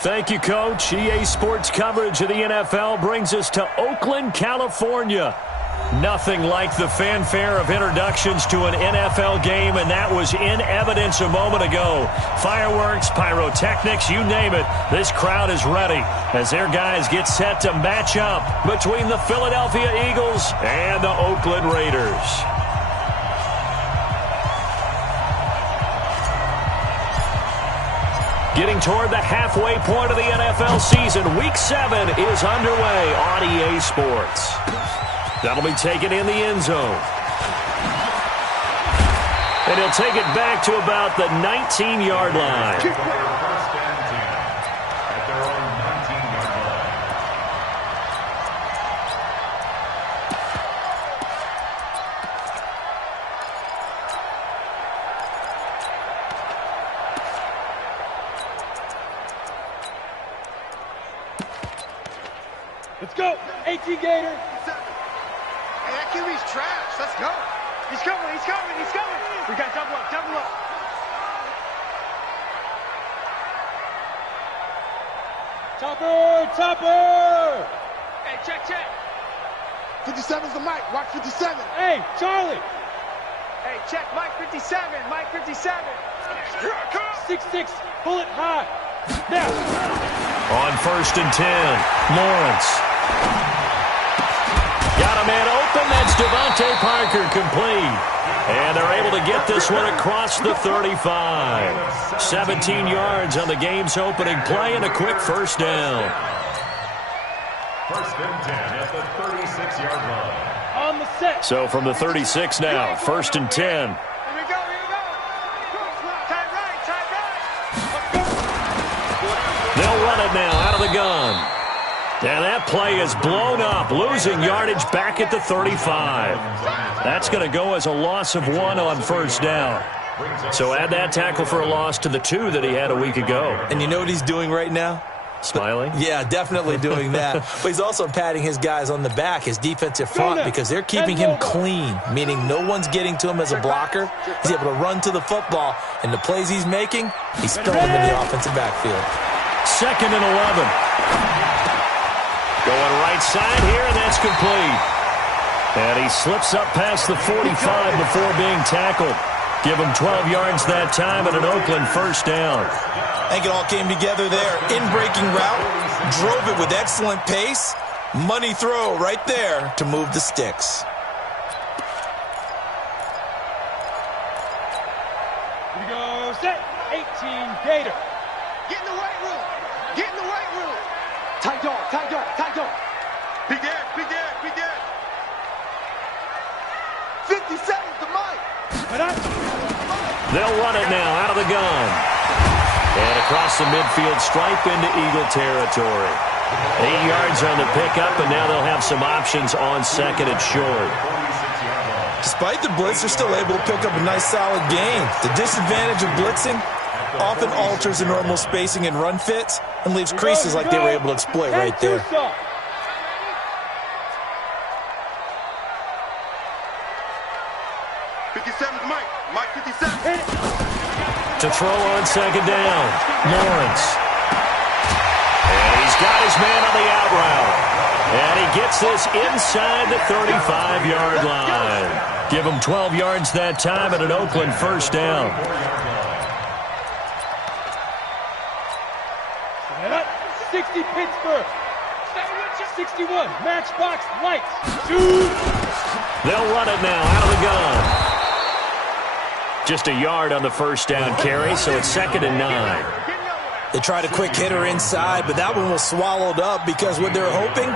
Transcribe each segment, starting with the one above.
Thank you, Coach. EA Sports coverage of the NFL brings us to Oakland, California. Nothing like the fanfare of introductions to an NFL game, and that was in evidence a moment ago. Fireworks, pyrotechnics, you name it. This crowd is ready as their guys get set to match up between the Philadelphia Eagles and the Oakland Raiders. Getting toward the halfway point of the NFL season, Week 7 is underway on EA Sports. That'll be taken in the end zone. And he'll take it back to about the 19-yard line. Let's go, 18 Gator. Hey, that QB's trash. Let's go. He's coming, he's coming, he's coming. We got double up, double up. Topper, topper. Hey, check, check. 57's the mic. Watch 57. Hey, Charlie. Hey, check, Mike 57, Mike 57. 6'6", pull it high. Now. On 1st and 10, Lawrence. Got a man open. That's Devontae Parker, complete. And they're able to get this one across the 35. 17 yards on the game's opening play and a quick first down. 1st and 10 at the 36-yard line. On the set. So from the 36 now, 1st and 10. Here we go, here we go. Tight right, tight right. They'll run it now out of the gun. And that play is blown up, losing yardage back at the 35. That's going to go as a loss of 1 on first down. So add that tackle for a loss to the 2 that he had a week ago. And you know what he's doing right now? Smiling? Yeah, definitely doing that. But he's also patting his guys on the back, his defensive front, because they're keeping him clean, meaning no one's getting to him as a blocker. He's able to run to the football, and the plays he's making, he's throwing them in the offensive backfield. 2nd and 11. Going right side here, and that's complete. And he slips up past the 45 before being tackled. Give him 12 yards that time and an Oakland first down. I think it all came together there. In-breaking route, drove it with excellent pace. Money throw right there to move the sticks. Here we go, set, 18 Gator. Get in the weight room. Get in the weight room. Tight dog, tight dog, tight dog. Big Ed, big Ed, big Ed. 57's the mic. They'll run it now out of the gun. And across the midfield stripe into Eagle territory. 8 yards on the pickup, and now they'll have some options on 2nd and short. Despite the blitz, they're still able to pick up a nice solid gain. The disadvantage of blitzing often alters the normal spacing and run fits and leaves creases like they were able to exploit right there. 57's Mike. Mike 57. To throw on 2nd down, Lawrence. And he's got his man on the out route. And he gets this inside the 35-yard line. Give him 12 yards that time and an Oakland first down. 60 Pittsburgh. 61 Matchbox Lights. Shoot. They'll run it now out of the gun. Just a yard on the first down carry, so it's 2nd and 9. They tried a quick hitter inside, but that one was swallowed up because what they're hoping,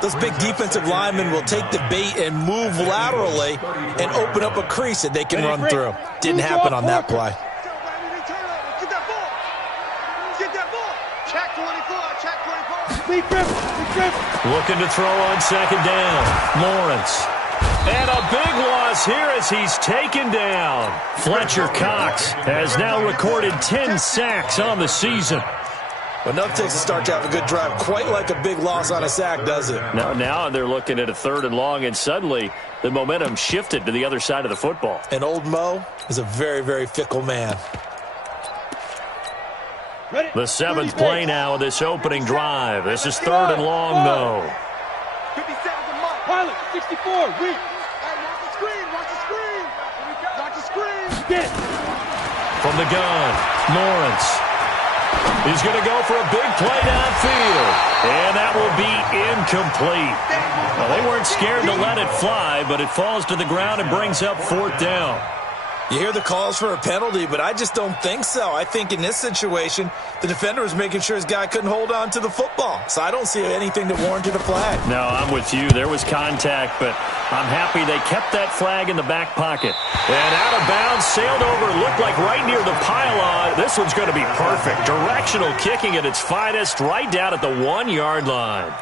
those big defensive linemen will take the bait and move laterally and open up a crease that they can run through. Didn't happen on that play. Get that ball. Get that ball. Check 24, check 24. Lee Griffin. Looking to throw on 2nd down. Lawrence. And a big loss here as he's taken down. Fletcher Cox has now recorded 10 sacks on the season. But enough takes to start to have a good drive. Quite like a big loss on a sack, does it? Now they're looking at a 3rd and long, and suddenly the momentum shifted to the other side of the football. And old Mo is a very, very fickle man. The 7th play now of this opening drive. This is 3rd and long, though. 50 seconds a month. Pilot, 64, weak. Hey, watch the screen, watch the screen. Watch the screen. Get. From the gun, Lawrence. He's going to go for a big play downfield. And that will be incomplete. Well, they weren't scared to let it fly, but it falls to the ground and brings up 4th down. You hear the calls for a penalty, but I just don't think so. I think in this situation, the defender was making sure his guy couldn't hold on to the football. So I don't see anything that warranted a flag. No, I'm with you. There was contact, but I'm happy they kept that flag in the back pocket. And out of bounds, sailed over, looked like right near the pylon. This one's going to be perfect. Directional kicking at its finest, right down at the 1-yard line.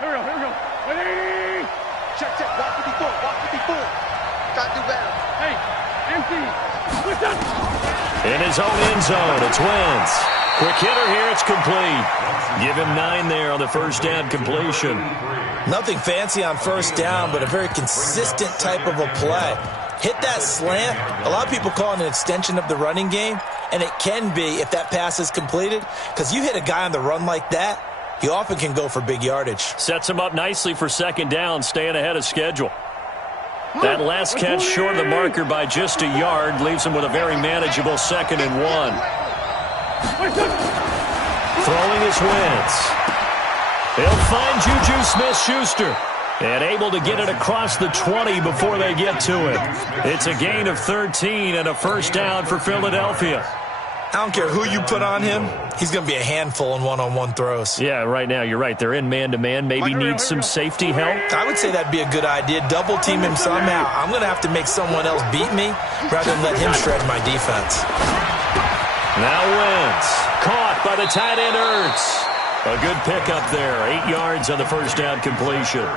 Here we go. Ready? Check, watch 54, watch 54. Gotta do better. Hey, empty. Listen. In his own end zone, it's Wentz. Quick hitter here, it's complete. Give him 9 there on the first down completion. Nothing fancy on first down, but a very consistent type of a play. Hit that slant. A lot of people call it an extension of the running game, and it can be if that pass is completed, because you hit a guy on the run like that, he often can go for big yardage. Sets him up nicely for second down, staying ahead of schedule. That last catch short of the marker by just a yard leaves him with a very manageable 2nd and 1. Throwing is Wentz. He'll find Juju Smith-Schuster. And able to get it across the 20 before they get to it. It's a gain of 13 and a first down for Philadelphia. I don't care who you put on him. He's going to be a handful in one-on-one throws. Yeah, right now, you're right. They're in man-to-man. Maybe need some safety help. I would say that'd be a good idea. Double team him somehow. I'm going to have to make someone else beat me rather than let him shred my defense. Now Wentz. Caught by the tight end Ertz. A good pickup there. 8 yards on the first down completion.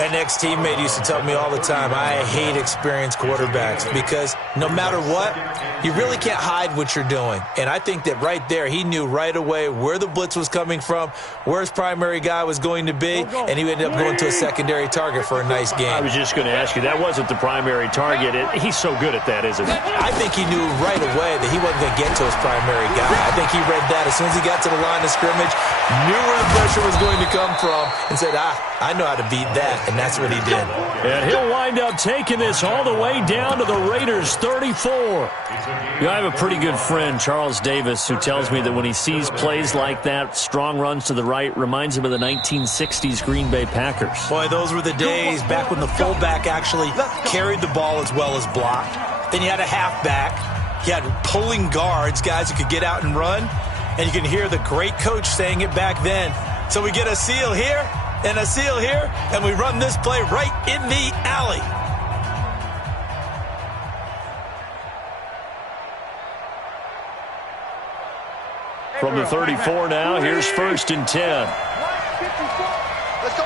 An ex-teammate used to tell me all the time, I hate experienced quarterbacks because no matter what, you really can't hide what you're doing. And I think that right there, he knew right away where the blitz was coming from, where his primary guy was going to be, and he ended up going to a secondary target for a nice game. I was just going to ask you, that wasn't the primary target. He's so good at that, isn't he? I think he knew right away that he wasn't going to get to his primary guy. I think he read that as soon as he got to the line of scrimmage, knew where the pressure was going to come from, and said, I know how to beat that. And that's what he did. And he'll wind up taking this all the way down to the Raiders' 34. I have a pretty good friend, Charles Davis, who tells me that when he sees plays like that, strong runs to the right, reminds him of the 1960s Green Bay Packers. Boy, those were the days back when the fullback actually carried the ball as well as blocked. Then you had a halfback. You had pulling guards, guys who could get out and run. And you can hear the great coach saying it back then. So we get a seal here. And a seal here, and we run this play right in the alley. From the 34 now, here's 1st and 10. Let's go,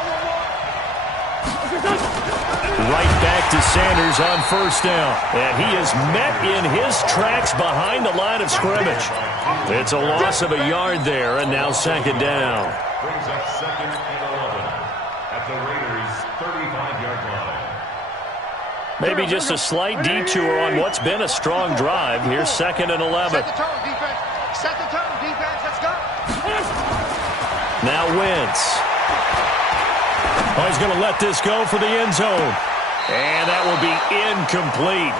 Right back to Sanders on first down. And he is met in his tracks behind the line of scrimmage. It's a loss of a yard there, and now 2nd down. Brings up 2nd and 11 at the Raiders' 35-yard line. Maybe just a slight detour on what's been a strong drive. Here's 2nd and 11. Set the tone, defense. Set the tone, defense. Let's go. Now Wentz. Oh, he's going to let this go for the end zone. And that will be incomplete.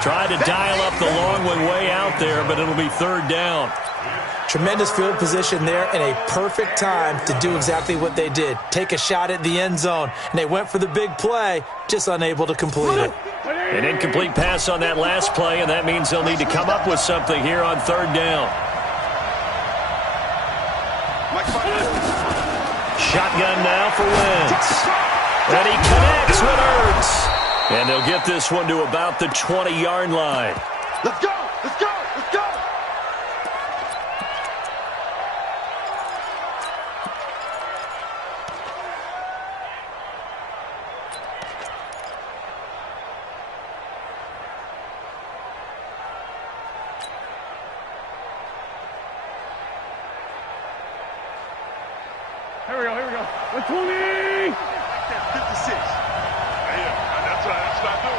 Tried to dial up the long one way out there, but it'll be 3rd down. Tremendous field position there and a perfect time to do exactly what they did. Take a shot at the end zone. And they went for the big play, just unable to complete it. An incomplete pass on that last play, and that means they'll need to come up with something here on 3rd down. Shotgun now for Wentz. And he connects with Ertz. And they'll get this one to about the 20-yard line. Let's go. Let's go. Let's go. 20. 56. That's what I do.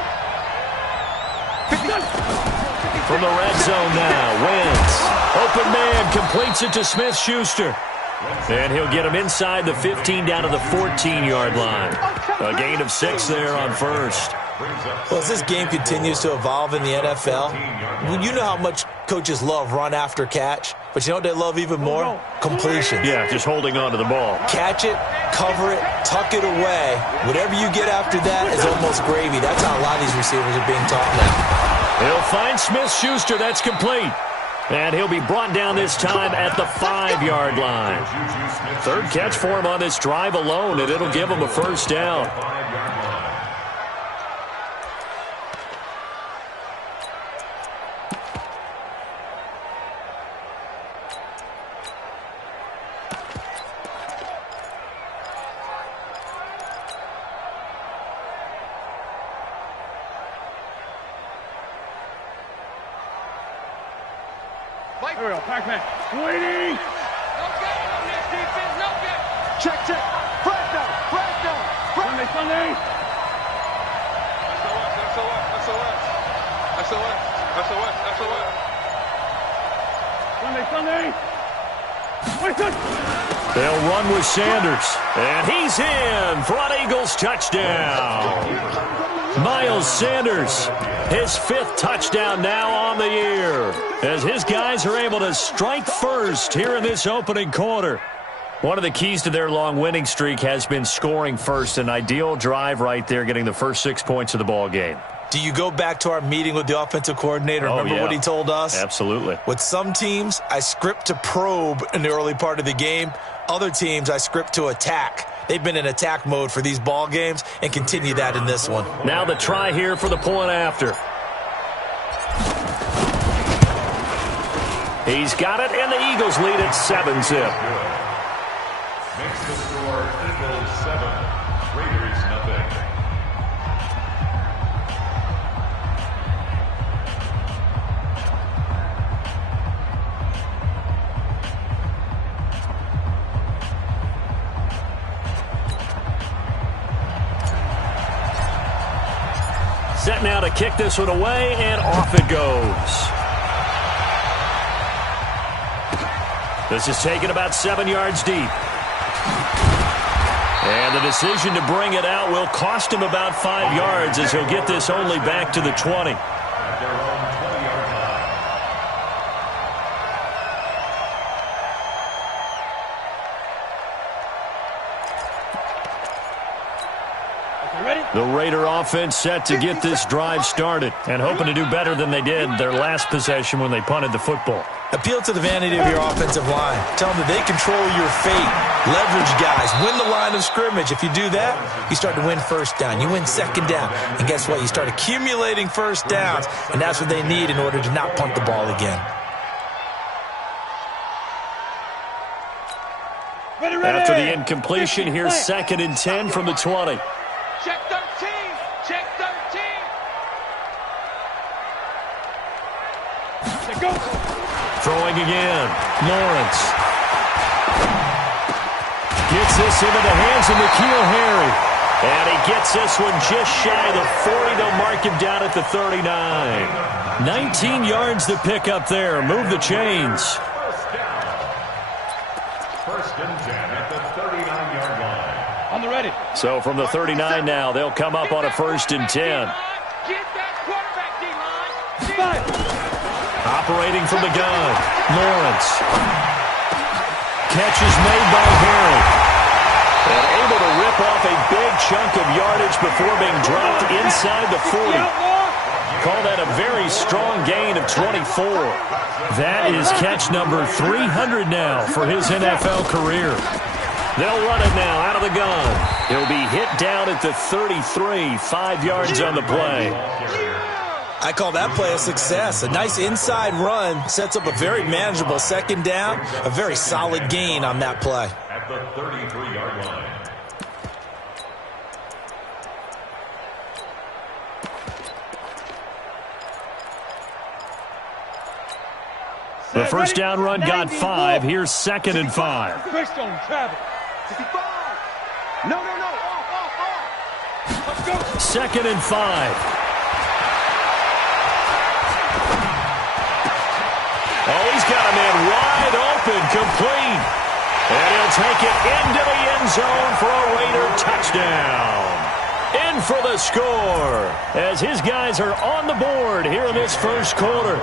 From the red zone now, Wentz. Open man, completes it to Smith-Schuster. And he'll get him inside the 15 down to the 14-yard line. A gain of 6 there on first. Well, as this game continues to evolve in the NFL, you know how much coaches love run after catch, but you know what they love even more? Completion. Yeah, just holding on to the ball. Catch it, cover it, tuck it away. Whatever you get after that is almost gravy. That's how a lot of these receivers are being taught now. He'll find Smith-Schuster. That's complete. And he'll be brought down this time at the 5-yard line. Third catch for him on this drive alone, and it'll give him a first down. Here we go, Pac-Man. Waiting. No game on this defense, no game. Check. Flag down. Sunday. Sunday. They'll run with Sanders. And he's in for an Eagles touchdown. Miles Sanders, his 5th touchdown now on the year, as his guys are able to strike first here in this opening quarter. One of the keys to their long winning streak has been scoring first. An ideal drive right there, getting the first 6 points of the ball game. Do you go back to our meeting with the offensive coordinator? Remember what he told us? Absolutely. With some teams, I script to probe in the early part of the game. Other teams, I script to attack. They've been in attack mode for these ball games and continue that in this one. Now the try here for the point after. He's got it, and the Eagles lead at 7-zip. Makes the score Eagles 7, Raiders nothing. Set now to kick this one away, and off it goes. This is taken about 7 yards deep. And the decision to bring it out will cost him about 5 yards, as he'll get this only back to the 20. At their own 20-yard line. The Raider offense set to get this drive started and hoping to do better than they did their last possession when they punted the football. Appeal to the vanity of your offensive line. Tell them that they control your fate. Leverage guys. Win the line of scrimmage. If you do that, you start to win first down. You win second down. And guess what? You start accumulating first downs, and that's what they need in order to not punt the ball again. After the incompletion, here's 2nd and 10 from the 20. Check 13. Check 13. Go. Throwing again. Lawrence. Gets this into the hands of N'Keal Harry. And he gets this one just shy of the 40. They'll mark him down at the 39. 19 yards to pick up there. Move the chains. First and 10 at the 39-yard line. On the ready. So from the 39 now, they'll come up on a 1st and 10. Get that quarterback, D-line. Operating from the gun. Lawrence. Catch is made by Harry. And able to rip off a big chunk of yardage before being dropped inside the 40. Call that a very strong gain of 24. That is catch number 300 now for his NFL career. They'll run it now out of the gun. He'll be hit down at the 33, 5 yards on the play. I call that play a success. A nice inside run sets up a very manageable second down. A very solid gain on that play. At the 33-yard line. The first down run got 5. Here's 2nd and 5. Bristol travel. 65. No, no, no. Off. Let's go. 2nd and 5. Oh, he's got a man wide open, complete. And he'll take it into the end zone for a Raider touchdown. In for the score as his guys are on the board here in this first quarter.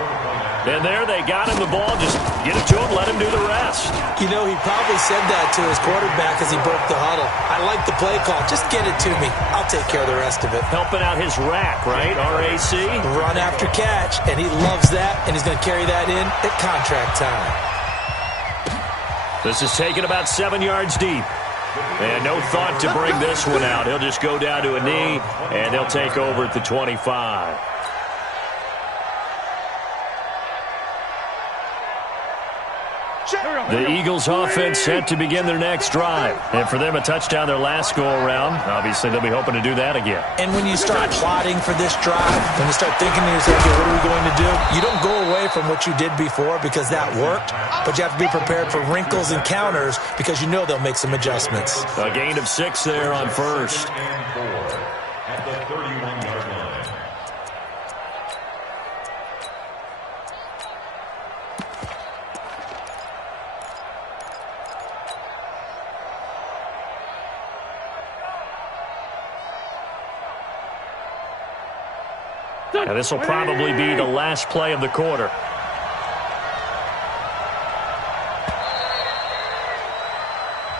And there they got him the ball. Just get it to him, let him do the rest. You know, he probably said that to his quarterback as he broke the huddle. I like the play call. Just get it to me. I'll take care of the rest of it. Helping out his rack, right? RAC. Run after catch, and he loves that, and he's going to carry that in at contract time. This is taken about 7 yards deep. And no thought to bring this one out. He'll just go down to a knee, and they'll take over at the 25. The Eagles offense set to begin their next drive. And for them, a touchdown their last go-around. Obviously, they'll be hoping to do that again. And when you start plotting for this drive, when you start thinking to yourself, okay, what are we going to do? You don't go away from what you did before because that worked, but you have to be prepared for wrinkles and counters because you know they'll make some adjustments. A gain of 6 there on first. At the 31-yard line. Now, this will probably be the last play of the quarter.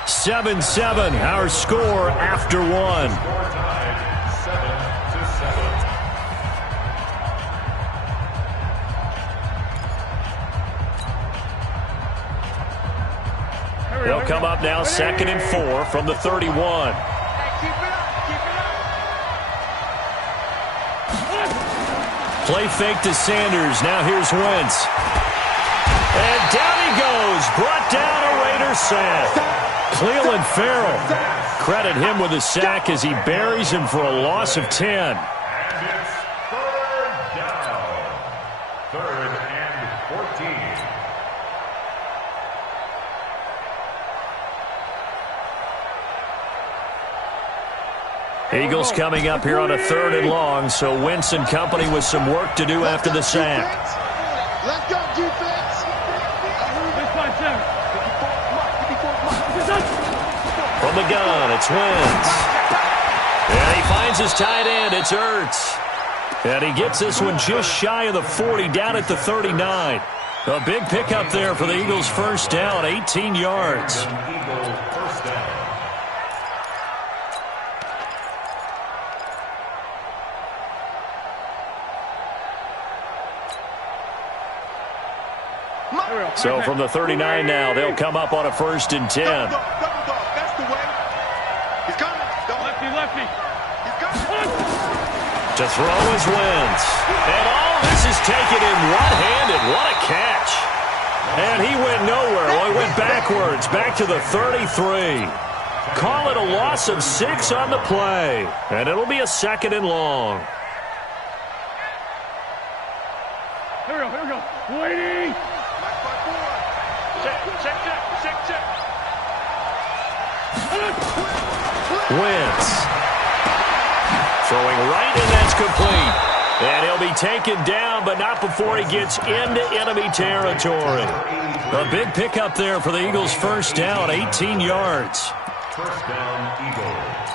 Seven, our score after one. Score tied 7-7. They'll come up now 2nd and 4 from the 31. Play fake to Sanders. Now here's Wentz. And down he goes. Brought down a Raider sack. Cleveland Farrell. Credit him with a sack as he buries him for a loss of 10. And it's 3rd down. 3rd and 14. Eagles coming up here on a 3rd and long, so Wentz and company with some work to do after the sack. Let's go, defense. From the gun, it's Wentz. And he finds his tight end, it's Ertz. And he gets this one just shy of the 40, down at the 39. A big pickup there for the Eagles' first down, 18 yards. Eagle first down. So from the 39 now, they'll come up on a 1st and 10. Double dog, that's the way. He's coming. Lefty. He's coming. To throw is Wentz. And all this is taken in one-handed. What a catch. And he went nowhere. Well, he went backwards, back to the 33. Call it a loss of 6 on the play. And it'll be a 2nd and long. Here we go. Waiting. Check. Wentz. Throwing right, and that's complete. And he'll be taken down, but not before he gets into enemy territory. A big pickup there for the Eagles' first down, 18 yards. First down, Eagles.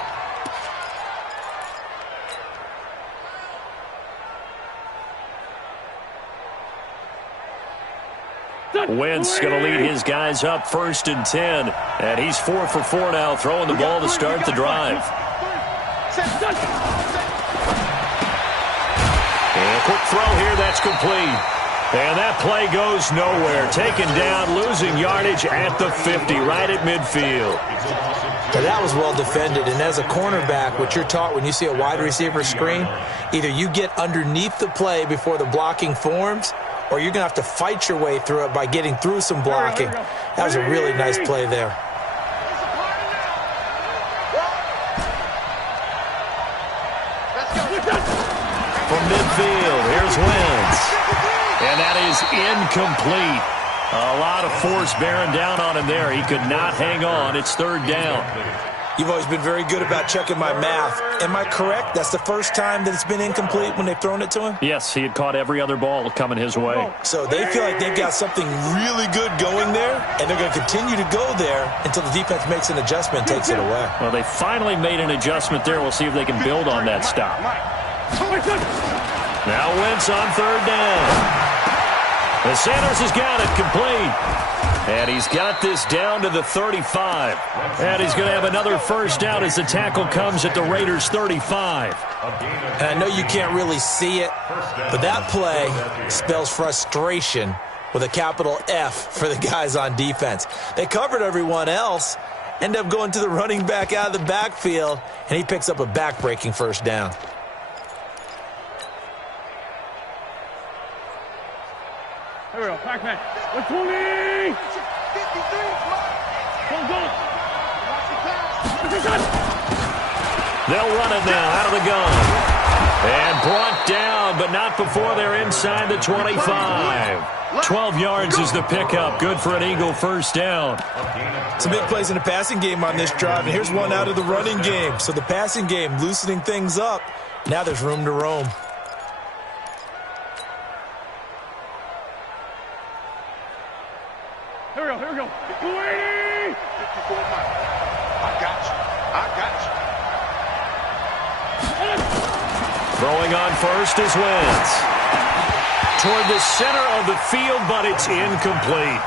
Wentz going to lead his guys up 1st and 10. And he's 4 for 4 now, throwing the ball to start the drive. And a quick throw here, that's complete. And that play goes nowhere. Taken down, losing yardage at the 50, right at midfield. Now that was well defended, and as a cornerback, what you're taught when you see a wide receiver screen, either you get underneath the play before the blocking forms, or you're going to have to fight your way through it by getting through some blocking. That was a really nice play there. From midfield, here's Wentz. And that is incomplete. A lot of force bearing down on him there. He could not hang on. It's 3rd down. You've always been very good about checking my math. Am I correct? That's the first time that it's been incomplete when they've thrown it to him? Yes, he had caught every other ball coming his way. So they feel like they've got something really good going there, and they're going to continue to go there until the defense makes an adjustment and takes it away. Well, they finally made an adjustment there. We'll see if they can build on that stop. Now Wentz on third down. And Sanders has got it complete. And he's got this down to the 35. And he's going to have another first down as the tackle comes at the Raiders' 35. And I know you can't really see it, but that play spells frustration with a capital F for the guys on defense. They covered everyone else, end up going to the running back out of the backfield, and he picks up a back-breaking first down. Here we go, Pac-Man. 120! They'll run it now out of the gun. And brought down, but not before they're inside the 25. 12 yards is the pickup. Good for an Eagle first down. Some big plays in the passing game on this drive, and here's one out of the running game. So the passing game loosening things up. Now there's room to roam. Here we go. 280! I got you. Throwing on first is Wentz. Toward the center of the field, but it's incomplete.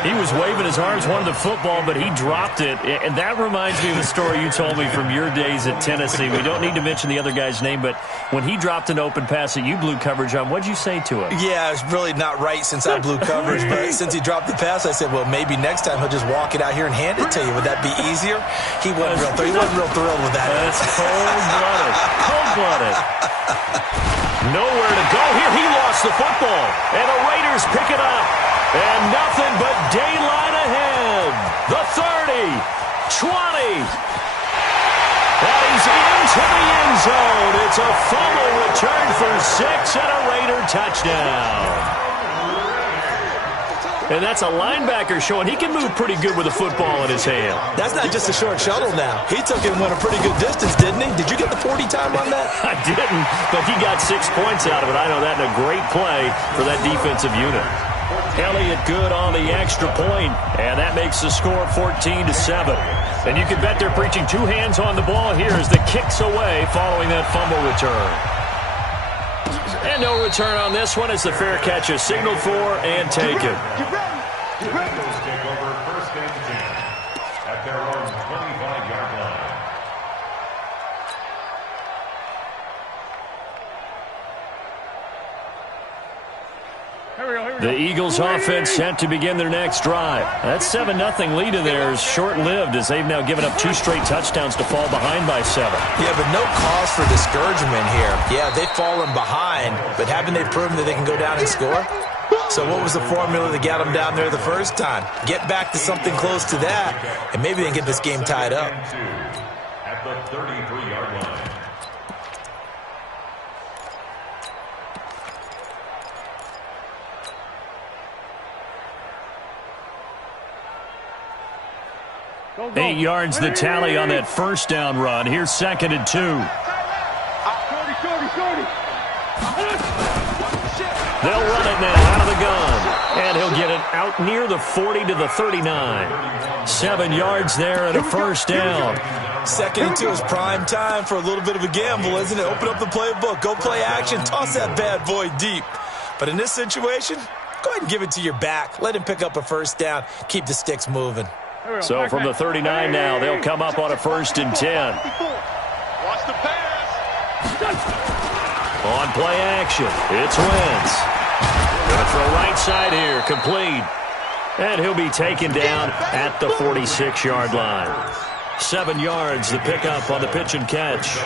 He was waving his arms, wanted the football, but he dropped it. And that reminds me of a story you told me from your days at Tennessee. We don't need to mention the other guy's name, but when he dropped an open pass that you blew coverage on, what'd you say to him? Yeah, it's really not right since I blew coverage, but since he dropped the pass, I said, well, maybe next time he'll just walk it out here and hand it to you. Would that be easier? He wasn't real thrilled with that. That's cold-blooded. Cold-blooded. Nowhere to go here. He lost the football, and the Raiders pick it up. And nothing but daylight ahead. The 30, 20. And he's into the end zone. It's a fumble return for 6 and a Raider touchdown. And that's a linebacker showing he can move pretty good with a football in his hand. That's not just a short shuttle now. He took it and went a pretty good distance, didn't he? Did you get the 40 time on that? I didn't, but he got 6 points out of it. I know that, and a great play for that defensive unit. Elliott good on the extra point, and that makes the score 14-7. And you can bet they're preaching 2 hands on the ball here as the kick's away following that fumble return. And no return on this one as the fair catch is signaled for and taken. Eagles take over first and 10 at their own 25-yard line. The Eagles offense set to begin their next drive. That 7-0 lead of theirs short-lived as they've now given up 2 straight touchdowns to fall behind by 7. Yeah, but no cause for discouragement here. Yeah, they've fallen behind, but haven't they proven that they can go down and score? So what was the formula that got them down there the first time? Get back to something close to that, and maybe they can get this game tied up. At the 33-yard line. Go. 8 yards the tally on that first down run. Here's 2nd and 2. Shorty. They'll run it now out of the gun. And he'll get it out near the 40 to the 39. 7 yards there and a first down. 2nd and 2 is prime time for a little bit of a gamble, isn't it? Open up the playbook, go play action, toss that bad boy deep. But in this situation, go ahead and give it to your back. Let him pick up a first down. Keep the sticks moving. So from the 39 now, they'll come up on a 1st and 10. Watch the pass. On play action, it's Wentz. Gonna throw right side here, complete. And he'll be taken down at the 46-yard line. 7 yards, the pickup on the pitch and catch.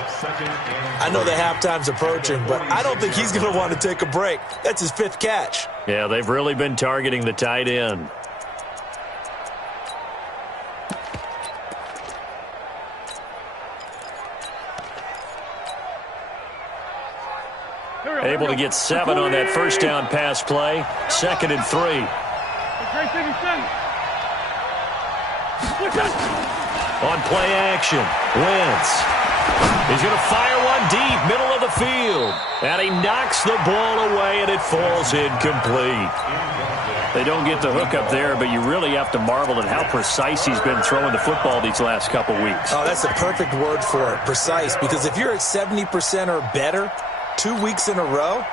I know the halftime's approaching, but I don't think he's going to want to take a break. That's his 5th catch. Yeah, they've really been targeting the tight end. Able to get 7 on that first down pass play. 2nd and 3. On play action, Wentz. He's going to fire one deep, middle of the field. And he knocks the ball away, and it falls incomplete. They don't get the hook up there, but you really have to marvel at how precise he's been throwing the football these last couple weeks. Oh, that's the perfect word for it, precise. Because if you're at 70% or better 2 weeks in a row,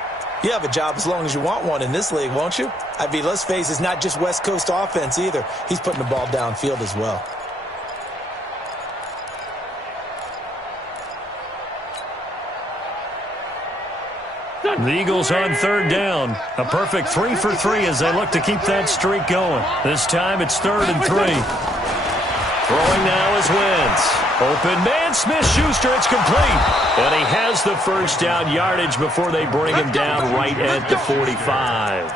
you have a job as long as you want one in this league, won't you? I mean, let's face it, it's not just West Coast offense either. He's putting the ball downfield as well. The Eagles on third down. A perfect 3 for 3 as they look to keep that streak going. This time it's 3rd and 3. Throwing now is Wentz. Open man, Smith-Schuster, it's complete. And he has the first down yardage before they bring him down right at the 45.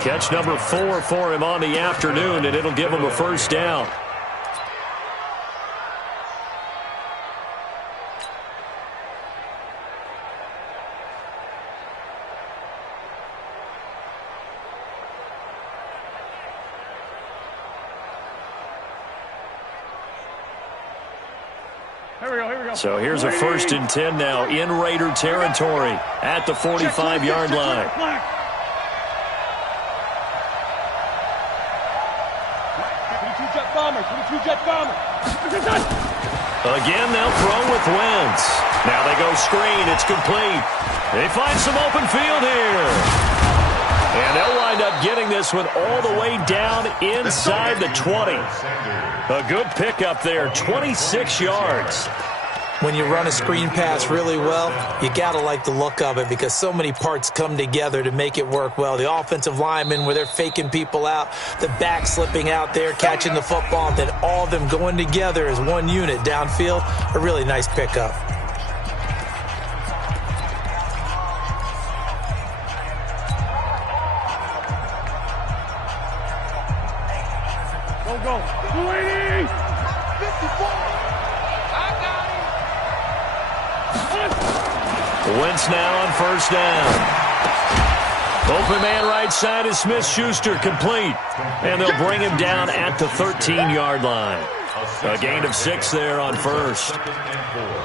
Catch number 4 for him on the afternoon, and it'll give him a first down. So here's a 1st and 10 now in Raider territory at the 45-yard line. Again, they'll throw with Wentz. Now they go screen. It's complete. They find some open field here. And they'll wind up getting this one all the way down inside the 20. A good pickup there, 26 yards. When you run a screen pass really well, you got to like the look of it because so many parts come together to make it work well. The offensive linemen, where they're faking people out, the back slipping out there, catching the football, then all of them going together as one unit downfield, a really nice pickup. Go. 280! 54! Wentz now on first down. Open man right side is Smith-Schuster, complete. And they'll bring him down at the 13-yard line. A gain of 6 there on first.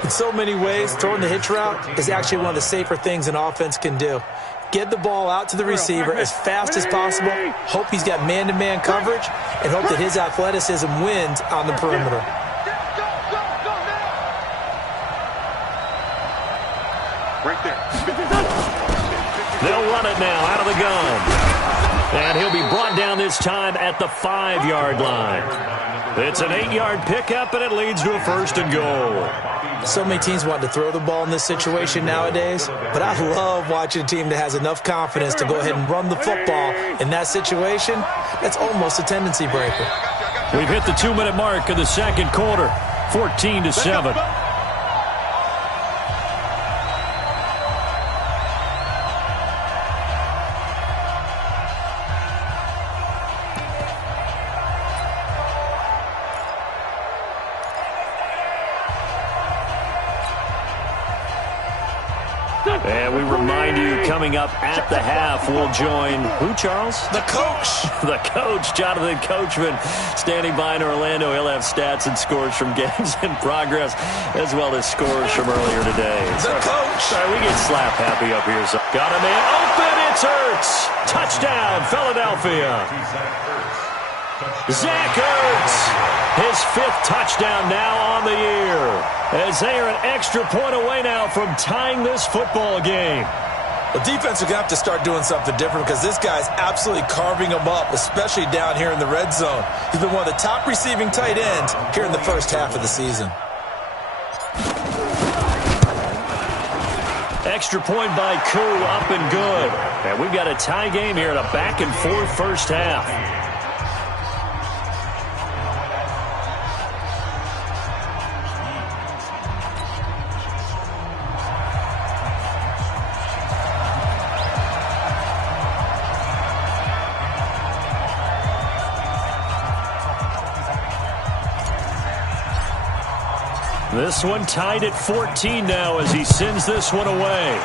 In so many ways, throwing the hitch route is actually one of the safer things an offense can do. Get the ball out to the receiver as fast as possible, hope he's got man-to-man coverage, and hope that his athleticism wins on the perimeter. Right there. They'll run it now out of the gun. And he'll be brought down this time at the 5-yard line. It's an 8-yard pickup, and it leads to a 1st and goal. So many teams want to throw the ball in this situation nowadays, but I love watching a team that has enough confidence to go ahead and run the football. In that situation, that's almost a tendency breaker. We've hit the 2-minute mark of the second quarter, 14-7. And we remind you, coming up at the half, we'll join who, Charles? The coach. The coach, Jonathan Coachman, standing by in Orlando. He'll have stats and scores from games in progress, as well as scores from earlier today. The coach. Sorry, we get slap happy up here. So got a man open. It's Ertz. Touchdown, Philadelphia. Zach Ertz, his 5th touchdown now on the year, as they are an extra point away now from tying this football game. The defense are going to have to start doing something different because this guy's absolutely carving them up, especially down here in the red zone. He's been one of the top receiving tight ends here in the first half of the season. Extra point by Koo, up and good. And we've got a tie game here in a back-and-forth first half. This one tied at 14 now as he sends this one away.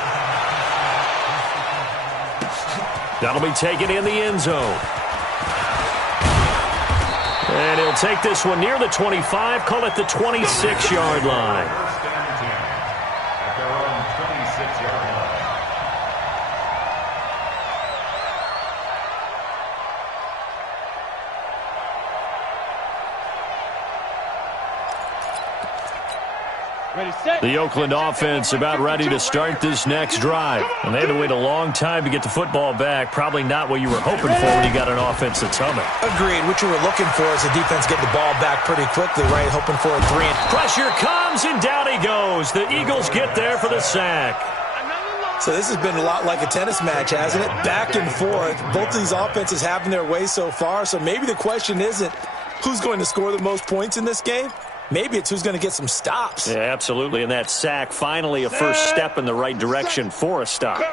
That'll be taken in the end zone. And he'll take this one near the 25, call it the 26-yard line. First and 10 at their own 26-yard line. Ready, set. The Oakland offense about ready to start this next drive. And they had to wait a long time to get the football back. Probably not what you were hoping for when you got an offense that's humming. Agreed. What you were looking for is the defense getting the ball back pretty quickly, right? Hoping for a 3. Pressure comes, and down he goes. The Eagles get there for the sack. So this has been a lot like a tennis match, hasn't it? Back and forth. Both of these offenses having their way so far. So maybe the question isn't who's going to score the most points in this game. Maybe it's who's going to get some stops. Yeah, absolutely. And that sack, finally a first step in the right direction for a stop.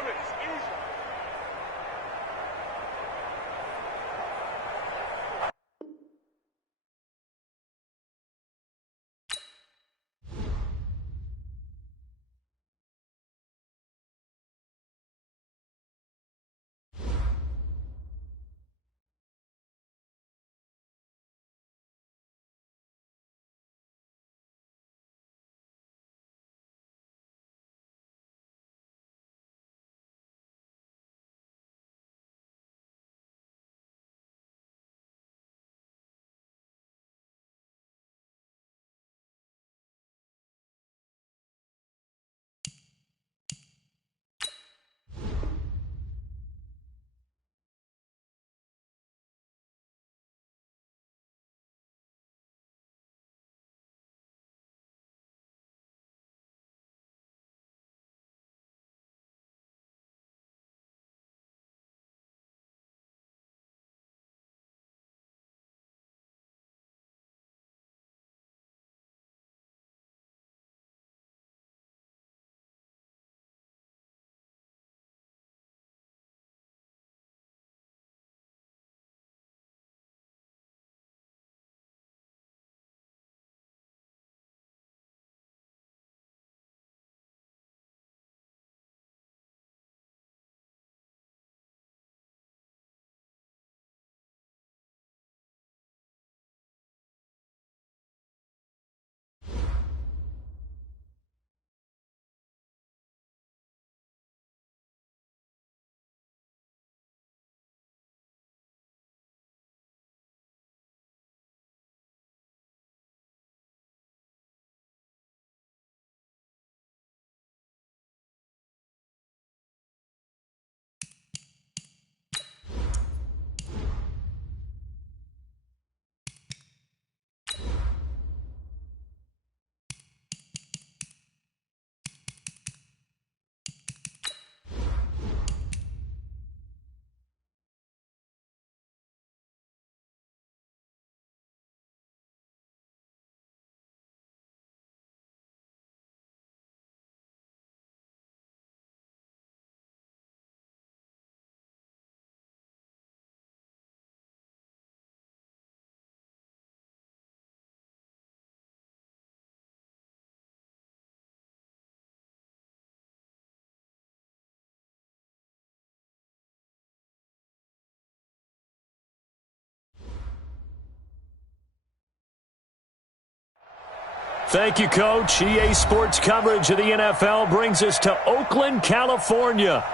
Thank you, Coach. EA Sports coverage of the NFL brings us to Oakland, California.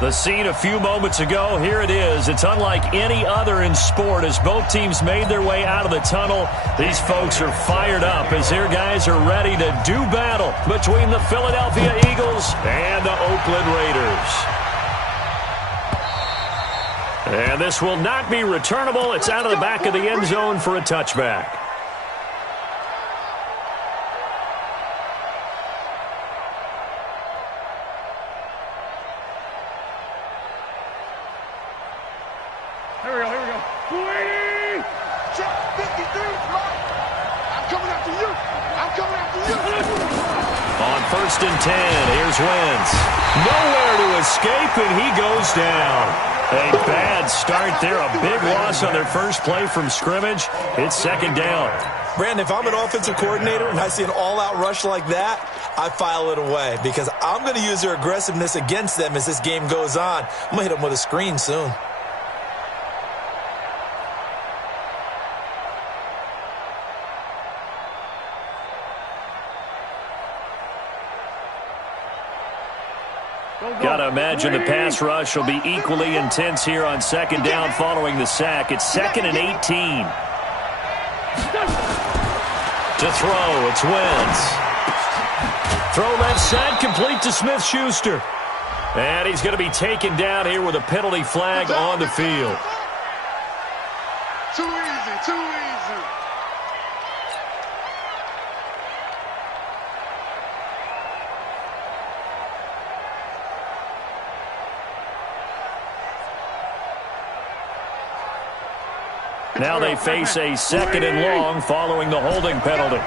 The scene a few moments ago, here it is. It's unlike any other in sport as both teams made their way out of the tunnel. These folks are fired up as their guys are ready to do battle between the Philadelphia Eagles and the Oakland Raiders. And this will not be returnable. It's out of the back of the end zone for a touchback. Here we go. 20! Check 53, right? I'm coming after you. I'm coming after you. On 1st and 10, here's Wentz. Nowhere to escape, and he goes down. A bad start there, a big loss on their first play from scrimmage. It's 2nd down. Brandon, if I'm an offensive coordinator and I see an all-out rush like that, I file it away because I'm going to use their aggressiveness against them as this game goes on. I'm going to hit them with a screen soon. Got to imagine the pass rush will be equally intense here on second down following the sack. It's 2nd and 18. To throw, it's Wentz. Throw left side, complete to Smith-Schuster. And he's going to be taken down here with a penalty flag on the field. Too easy, too easy. Now they face a 2nd and long following the holding penalty.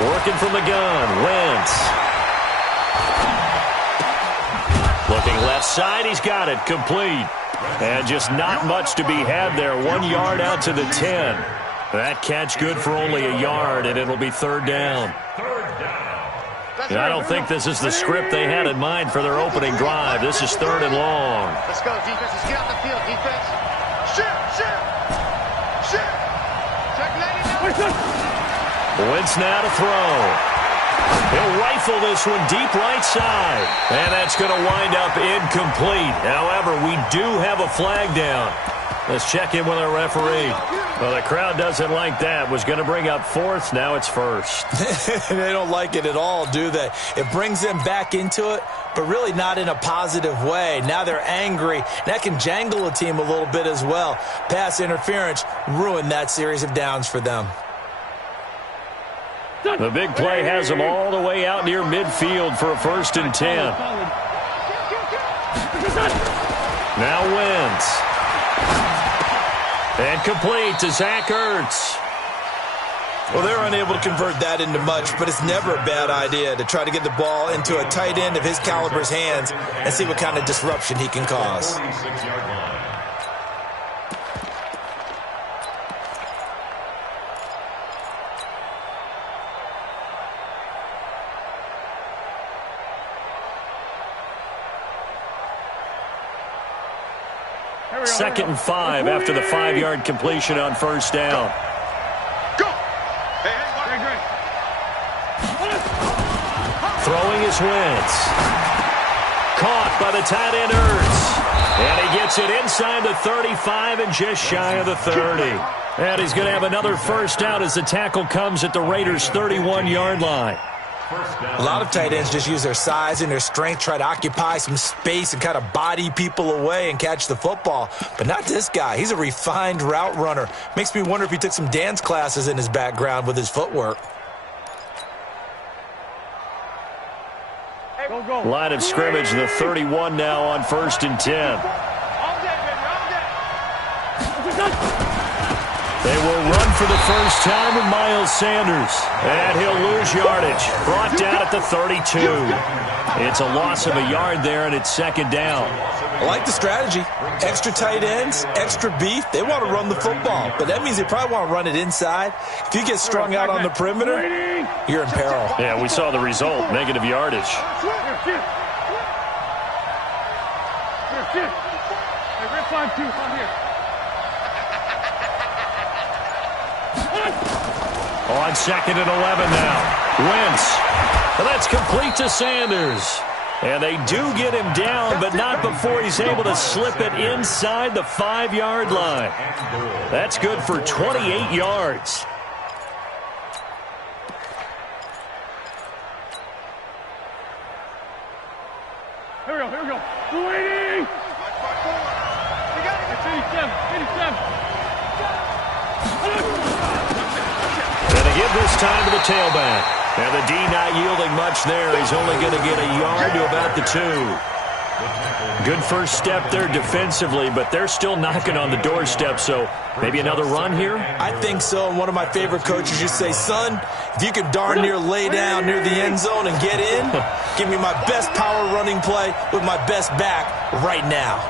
Working from the gun, Wentz. Looking left side, he's got it, complete. And just not much to be had there, 1 yard out to the 10. That catch good for only a yard, and it'll be 3rd down. And I don't think this is the script they had in mind for their opening drive. This is 3rd and long. Let's go, defense. Let's get out the field, defense. Shift. Wentz now to throw. He'll rifle this one deep right side. And that's going to wind up incomplete. However, we do have a flag down. Let's check in with our referee. Well, the crowd doesn't like that. Was going to bring up 4th. Now it's 1st. They don't like it at all, do they? It brings them back into it, but really not in a positive way. Now they're angry. That can jangle a team a little bit as well. Pass interference ruined that series of downs for them. The big play has them all the way out near midfield for a 1st and 10. Now Wentz. And complete to Zach Ertz. Well, they're unable to convert that into much, but it's never a bad idea to try to get the ball into a tight end of his caliber's hands and see what kind of disruption he can cause. 46-yard line. Second and 5 after the 5-yard completion on 1st down. Go. Throwing is Wentz. Caught by the tight end Ertz. And he gets it inside the 35 and just shy of the 30. And he's going to have another 1st down as the tackle comes at the Raiders' 31-yard line. A lot of tight ends just use their size and their strength, try to occupy some space and kind of body people away and catch the football. But not this guy. He's a refined route runner. Makes me wonder if he took some dance classes in his background with his footwork. Line of scrimmage, the 31 now on 1st and 10. They will run for the first time with Miles Sanders. And he'll lose yardage. Brought down at the 32. It's a loss of a yard there, and it's 2nd down. I like the strategy. Extra tight ends, extra beef. They want to run the football, but that means they probably want to run it inside. If you get strung out on the perimeter, you're in peril. Yeah, we saw the result, negative yardage. On 2nd and 11 now. Wentz. And that's complete to Sanders. And they do get him down, but not before he's able to slip it inside the 5-yard line. That's good for 28 yards. Here we go. Waiting! It's 87. And they give this time to the tailback. And the D not yielding much there. He's only going to get a yard to about the 2. Good first step there defensively, but they're still knocking on the doorstep, so maybe another run here? I think so. And one of my favorite coaches used to say, son, if you could darn near lay down near the end zone and get in, give me my best power running play with my best back right now.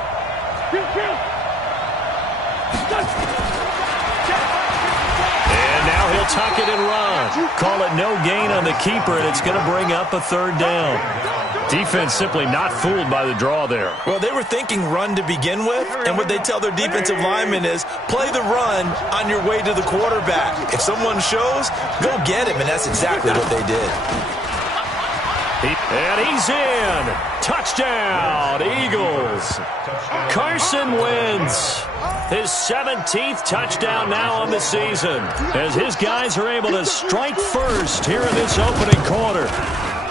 And now he'll tuck it and run. Call it no gain on the keeper, and it's going to bring up a 3rd down. Defense simply not fooled by the draw there. Well, they were thinking run to begin with, and what they tell their defensive linemen is play the run on your way to the quarterback. If someone shows, go get him, and that's exactly what they did. And he's in. Touchdown, Eagles. Carson Wentz, his 17th touchdown now on the season, as his guys are able to strike first here in this opening quarter.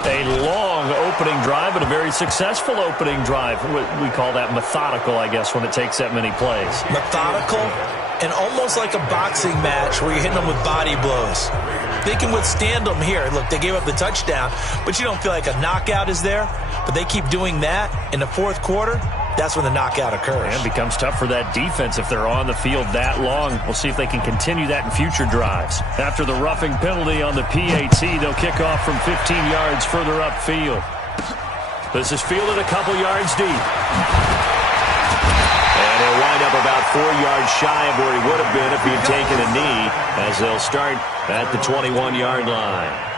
A long opening drive and a very successful opening drive. We call that methodical, I guess, when it takes that many plays. Methodical and almost like a boxing match where you're hitting them with body blows. They can withstand them here. Look, they gave up the touchdown, but you don't feel like a knockout is there. But they keep doing that in the fourth quarter. That's when the knockout occurs. And it becomes tough for that defense if they're on the field that long. We'll see if they can continue that in future drives. After the roughing penalty on the PAT, they'll kick off from 15 yards further upfield. This is fielded a couple yards deep. And he'll wind up about 4 yards shy of where he would have been if he had taken a knee, as they'll start at the 21-yard line.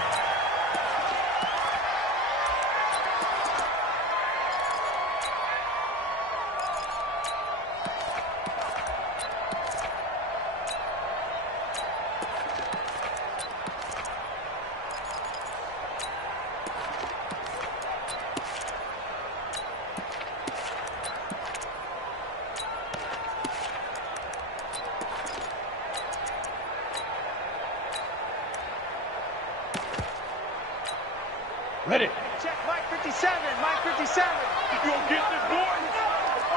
Ready. Check Mike 57, Mike 57. You gonna get this, boy?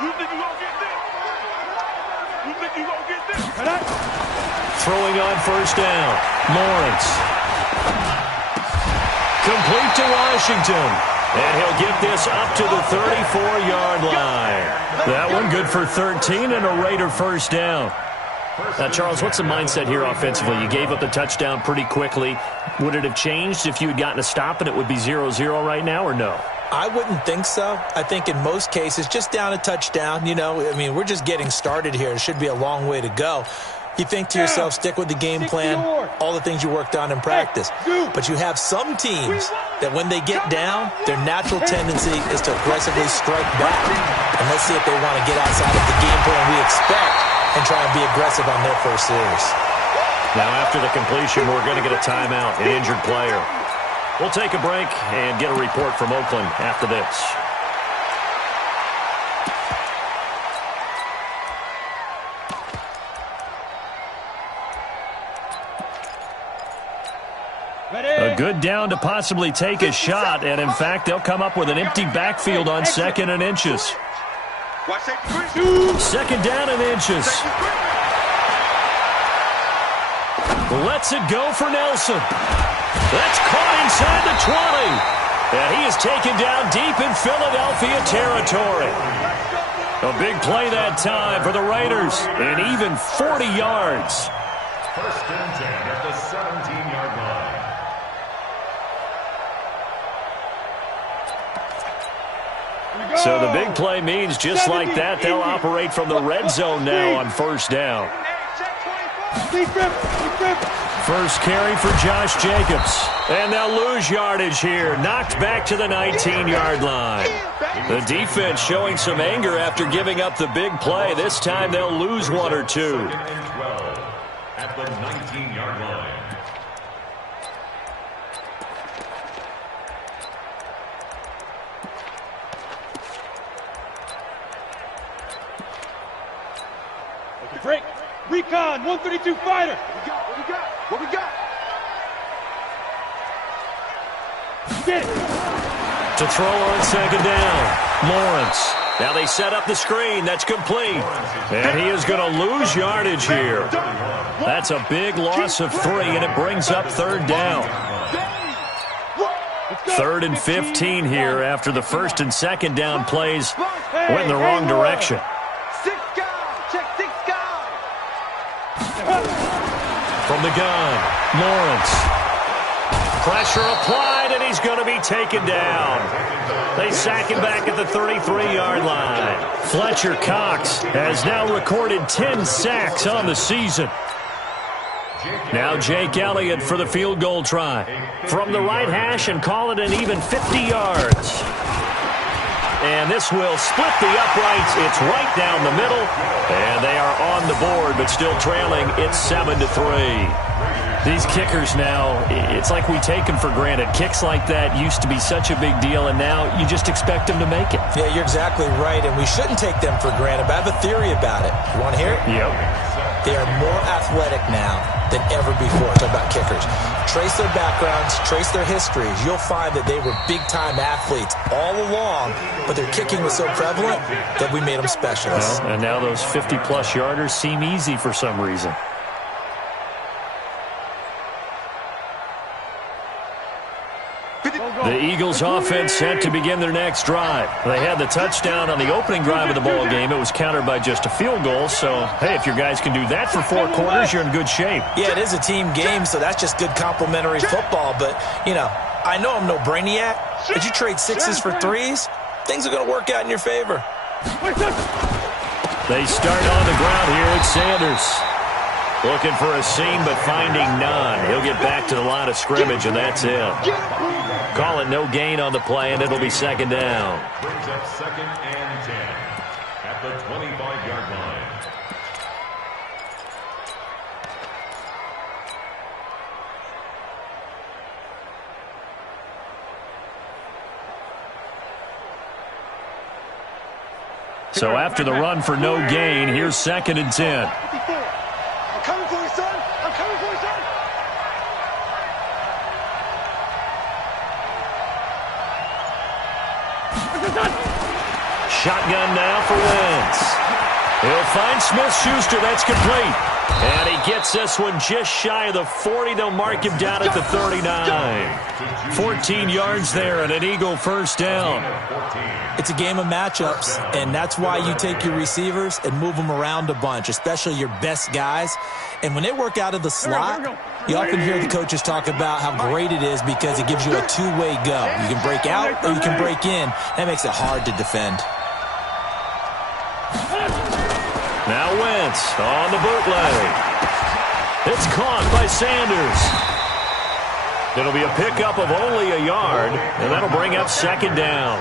You think you gonna get this? You think you gonna get this? Throwing on first down. Lawrence. Complete to Washington. And he'll get this up to the 34-yard line. That one good for 13 and a Raider first down. Now, Charles, what's the mindset here offensively? You gave up the touchdown pretty quickly. Would it have changed if you had gotten a stop and it would be 0-0 right now, or no? I wouldn't think so. I think in most cases, just down a touchdown, we're just getting started here. It should be a long way to go. You think to yourself, stick with the game plan, all the things you worked on in practice. But you have some teams that when they get down, their natural tendency is to aggressively strike back. And let's see if they want to get outside of the game plan we expect and try and be aggressive on their first series. Now, after the completion, we're going to get a timeout, an injured player. We'll take a break and get a report from Oakland after this. A good down to possibly take a shot, and in fact, they'll come up with an empty backfield on 2nd and inches. Second down and inches. Lets it go for Nelson. That's caught inside the 20. And he is taken down deep in Philadelphia territory. A big play that time for the Raiders, and even 40 yards. First and 10 at the 17-yard line. So the big play means just like that, they'll operate from the red zone now on first down. First carry for Josh Jacobs. And they'll lose yardage here. Knocked back to the 19-yard line. The defense showing some anger after giving up the big play. This time they'll lose 1 or 2. 12 at the 19-yard line. Break. Recon, 132 fighter. What we got? What we got? Get it. To throw on second down. Lawrence. Now they set up the screen. That's complete. And he is going to lose yardage here. That's a big loss of 3, and it brings up third down. 3rd and 15 here after the first and second down plays went in the wrong direction. From the gun, Lawrence. Pressure applied, and he's going to be taken down. They sack him back at the 33-yard line. Fletcher Cox has now recorded 10 sacks on the season. Now Jake Elliott for the field goal try. From the right hash and call it an even 50 yards. And this will split the uprights. It's right down the middle. And they are on the board, but still trailing. It's 7-3. These kickers now, it's like we take them for granted. Kicks like that used to be such a big deal, and now you just expect them to make it. Yeah, you're exactly right, and we shouldn't take them for granted, but I have a theory about it. You want to hear it? Yep. They are more athletic now than ever before. Talk about kickers. Trace their backgrounds, trace their histories. You'll find that they were big-time athletes all along, but their kicking was so prevalent that we made them specialists. Well, and now those 50-plus yarders seem easy for some reason. The Eagles offense set to begin their next drive. They had the touchdown on the opening drive of the ball game. It was countered by just a field goal. So, hey, if your guys can do that for 4 quarters, you're in good shape. Yeah, it is a team game, so that's just good complimentary football. But, you know, I know I'm no brainiac. But you trade 6s for 3s, things are going to work out in your favor. They start on the ground here at Sanders. Looking for a seam, but finding none. He'll get back to the line of scrimmage, and that's it. Call it no gain on the play, and it'll be second down. Brings up 2nd and 10 at the 25-yard line. So after the run for no gain, here's 2nd and 10. I'm coming for you, son. I'm coming for you, son. Shotgun now for Wentz. He'll find Smith-Schuster. That's complete. And he gets this one just shy of the 40. They'll mark him down at the 39. 14 yards there and an Eagle first down. It's a game of matchups, and that's why you take your receivers and move them around a bunch, especially your best guys. And when they work out of the slot, you often hear the coaches talk about how great it is because it gives you a two-way go. You can break out or you can break in. That makes it hard to defend. Now Wentz on the bootleg. It's caught by Sanders. It'll be a pickup of only a yard, and that'll bring up 2nd down.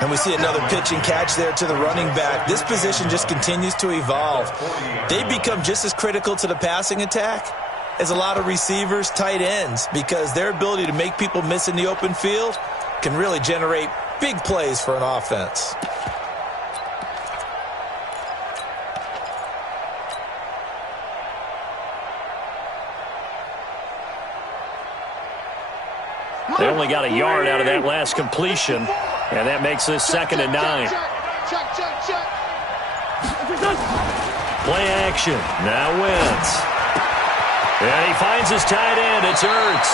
And we see another pitch and catch there to the running back. This position just continues to evolve. They become just as critical to the passing attack as a lot of receivers, tight ends, because their ability to make people miss in the open field can really generate big plays for an offense. They only got a yard out of that last completion, and that makes this 2nd and 9. Check. Play action. Now Wentz. And he finds his tight end. It's Ertz.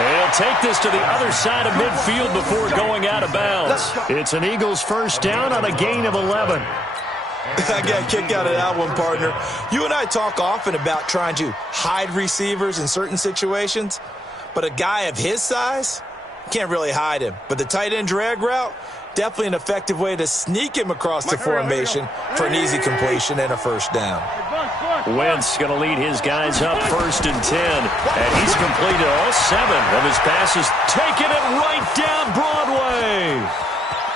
And he'll take this to the other side of midfield before going out of bounds. It's an Eagles first down on a gain of 11. I got a kick out of that one, partner. You and I talk often about trying to hide receivers in certain situations, but a guy of his size can't really hide him. But the tight end drag route, definitely an effective way to sneak him across the formation for an easy completion and a first down. Wentz going to lead his guys up 1st and 10, and he's completed all 7 of his passes, taking it right down Broadway.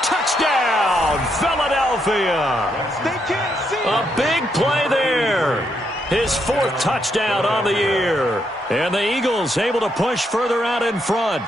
Touchdown, Philadelphia. They can't see it. A big play there. His 4th touchdown on the year. And the Eagles able to push further out in front.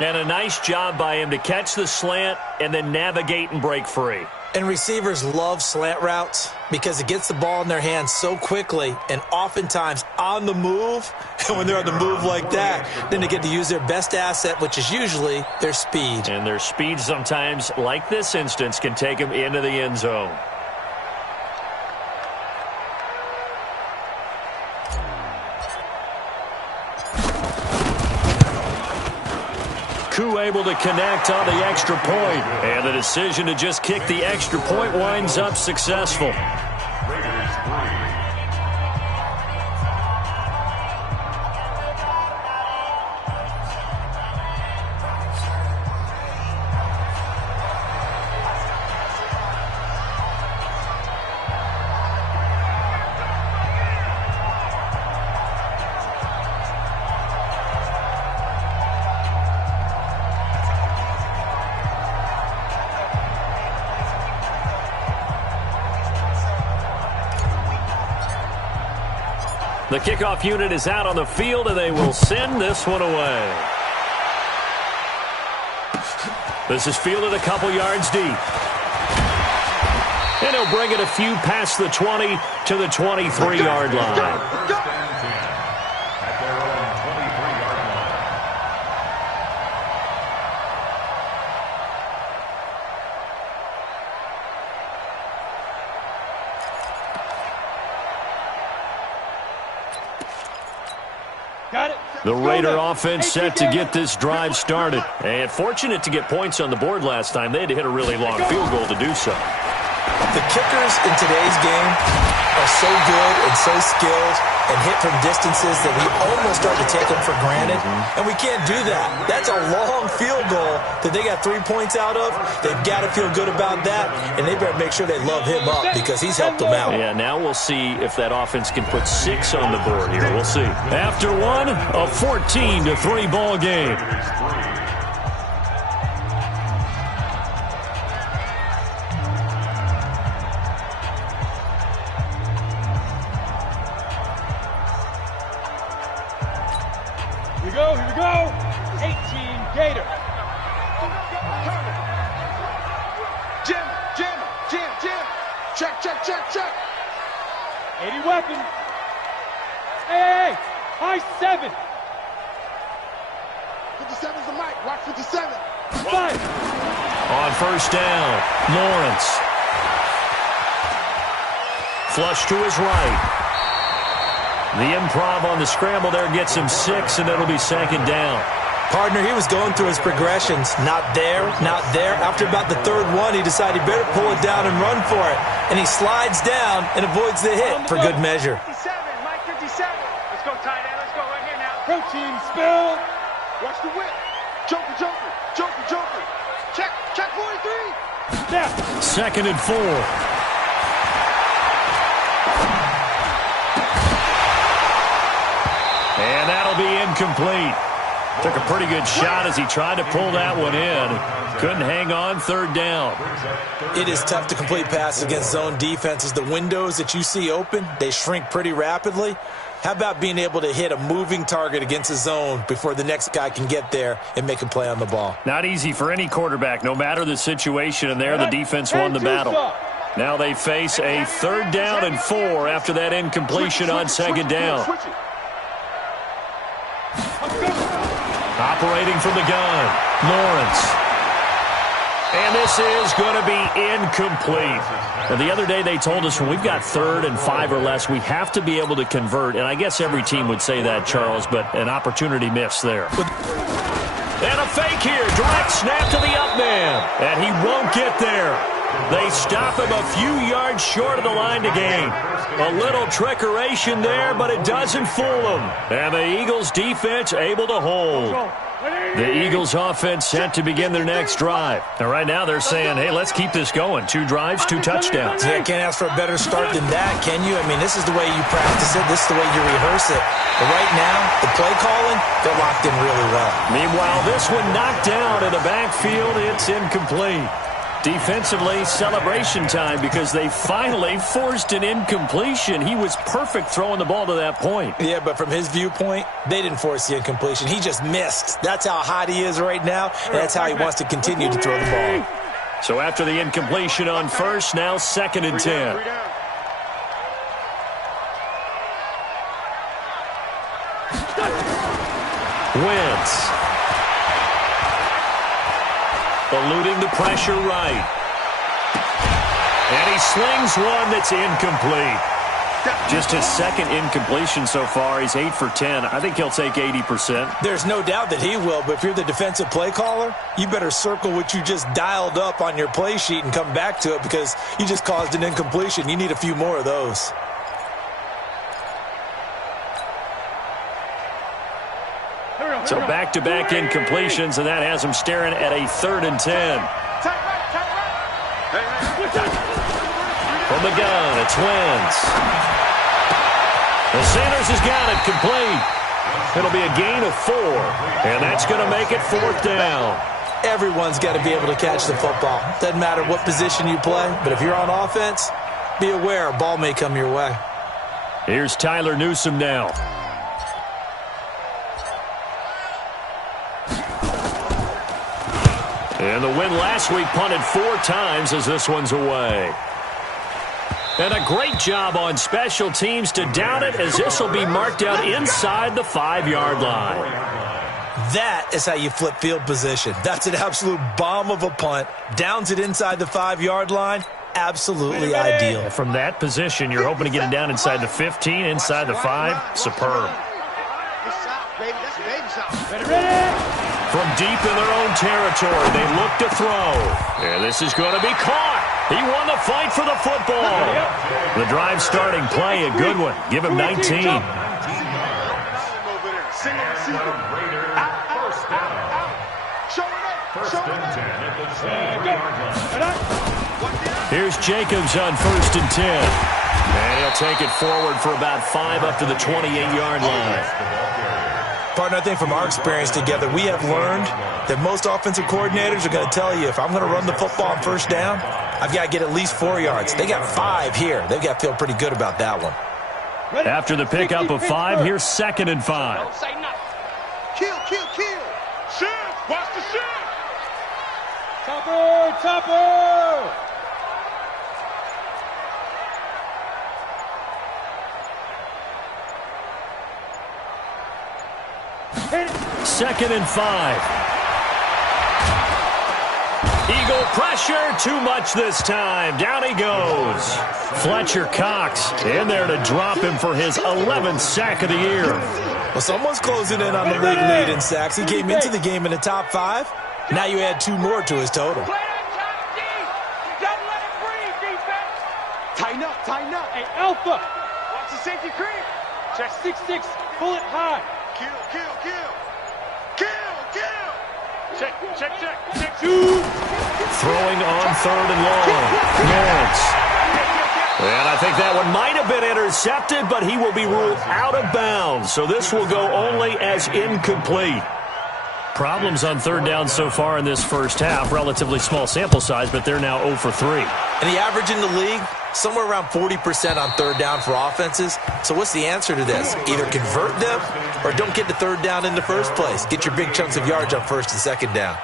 And a nice job by him to catch the slant and then navigate and break free. And receivers love slant routes because it gets the ball in their hands so quickly and oftentimes on the move. And when they're on the move like that, then they get to use their best asset, which is usually their speed. And their speed sometimes, like this instance, can take them into the end zone. Koo able to connect on the extra point, and the decision to just kick the extra point winds up successful. Raiders 3. The kickoff unit is out on the field, and they will send this one away. This is fielded a couple yards deep. And he'll bring it a few past the 20 to the 23-yard line. The Raider offense set to get this drive started. And fortunate to get points on the board last time. They had to hit a really long field goal to do so. The kickers in today's game are so good and so skilled and hit from distances that we almost start to take them for granted. And we can't do that. That's a long field goal that they got 3 points out of. They've got to feel good about that, and they better make sure they love him up because he's helped them out. Yeah, now we'll see if that offense can put 6 on the board here. We'll see. After one, a 14-3 ball game. Here we go. 18 Gator. Jim. Check. 80 weapon. Hey. High 7. 57's the mic. Watch 57. 5. On first down, Lawrence. Flush to his right. The improv on the scramble there gets him 6, and it'll be second down. Partner, he was going through his progressions. Not there. After about the third one, he decided he better pull it down and run for it. And he slides down and avoids the hit for good measure. 57, Mike 57. Let's go, tight end. Let's go right here now. Protein spill. Watch the whip. Joker. Check 43. Snap. Second and 4. And that'll be incomplete. Took a pretty good shot as he tried to pull that one in. Couldn't hang on, third down. It is tough to complete passes against zone defenses. The windows that you see open, they shrink pretty rapidly. How about being able to hit a moving target against a zone before the next guy can get there and make a play on the ball? Not easy for any quarterback, no matter the situation, and there the defense won the battle. Now they face a third down and 4 after that incompletion on second down. Operating from the gun, Lawrence. And this is going to be incomplete. Now, the other day they told us when we've got 3rd and 5 or less, we have to be able to convert. And I guess every team would say that, Charles, but an opportunity missed there. And a fake here. Direct snap to the up man. And he won't get there. They stop him a few yards short of the line to gain. A little trickeration there, but it doesn't fool them. And the Eagles defense able to hold. The Eagles offense set to begin their next drive. And right now they're saying, hey, let's keep this going. 2 drives, 2 touchdowns. Yeah, can't ask for a better start than that, can you? I mean, this is the way you practice it. This is the way you rehearse it. But right now, the play calling, they're locked in really well. Meanwhile, this one knocked down in the backfield. It's incomplete. Defensively, celebration time because they finally forced an incompletion. He was perfect throwing the ball to that point. Yeah, but from his viewpoint, they didn't force the incompletion. He just missed. That's how hot he is right now, and that's how he wants to continue to throw the ball. So after the incompletion on first, now 2nd and 10. Wentz. Eluding the pressure right. And he slings one that's incomplete. Just his 2nd incompletion so far. He's 8 for 10. I think he'll take 80%. There's no doubt that he will, but if you're the defensive play caller, you better circle what you just dialed up on your play sheet and come back to it because you just caused an incompletion. You need a few more of those. So back-to-back incompletions, and that has him staring at a 3rd and 10. From the gun, it's Wentz. And Sanders has got it complete. It'll be a gain of 4, and that's going to make it 4th down. Everyone's got to be able to catch the football. Doesn't matter what position you play, but if you're on offense, be aware a ball may come your way. Here's Tyler Newsome now. And the win last week punted 4 times as this one's away. And a great job on special teams to down it, as this will be marked out inside the 5-yard line. That is how you flip field position. That's an absolute bomb of a punt. Downs it inside the 5-yard line. Absolutely ideal. From that position, you're hoping to get it down inside the 15, inside the 5. Superb. From deep in their own territory, they look to throw. And this is going to be caught. He won the fight for the football. The drive starting play, a good one. Give him 19. Here's Jacobs on 1st and 10. And he'll take it forward for about 5 up to the 28-yard line. Partner, I think from our experience together, we have learned that most offensive coordinators are going to tell you, if I'm going to run the football on 1st down, I've got to get at least 4 yards. They got 5 here. They've got to feel pretty good about that one. After the pickup of 5, here's 2nd and 5. Don't say nothing. Kill. Shift. Watch the shift. Topper! 2nd and 5. Eagle pressure, too much this time. Down he goes. Fletcher Cox in there to drop him for his 11th sack of the year. Well, someone's closing in on the league lead in sacks. He came into the game in the top 5. Now you add 2 more to his total. Tighten up. Hey, Alpha! Watch the safety creep. Check 6'6", pull it high. Kill. Check. Shoot! Throwing on 3rd and long. Lawrence. And I think that one might have been intercepted, but he will be ruled out of bounds. So this will go only as incomplete. Problems on 3rd down so far in this first half. Relatively small sample size, but they're now 0 for 3. And the average in the league, somewhere around 40% on 3rd down for offenses. So what's the answer to this? Either convert them or don't get to 3rd down in the first place. Get your big chunks of yards on 1st and 2nd down.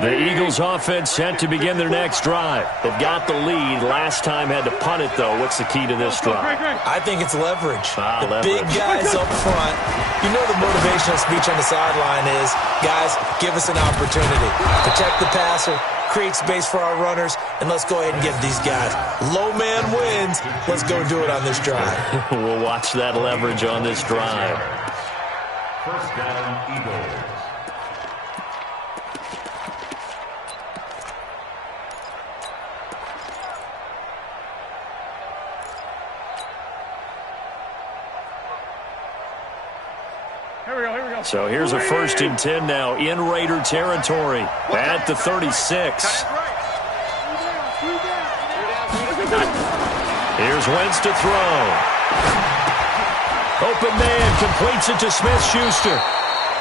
The Eagles offense set to begin their next drive. They've got the lead. Last time had to punt it, though. What's the key to this drive? I think it's leverage. The leverage. big guys up front. You know the motivational speech on the sideline is, guys, give us an opportunity. Protect the passer, create space for our runners, and let's go ahead and give these guys. Low man wins. Let's go do it on this drive. We'll watch that leverage on this drive. 1st down, Eagles. So here's a 1st and 10 now in Raider territory at the 36. Here's Wentz to throw. Open man completes it to Smith-Schuster.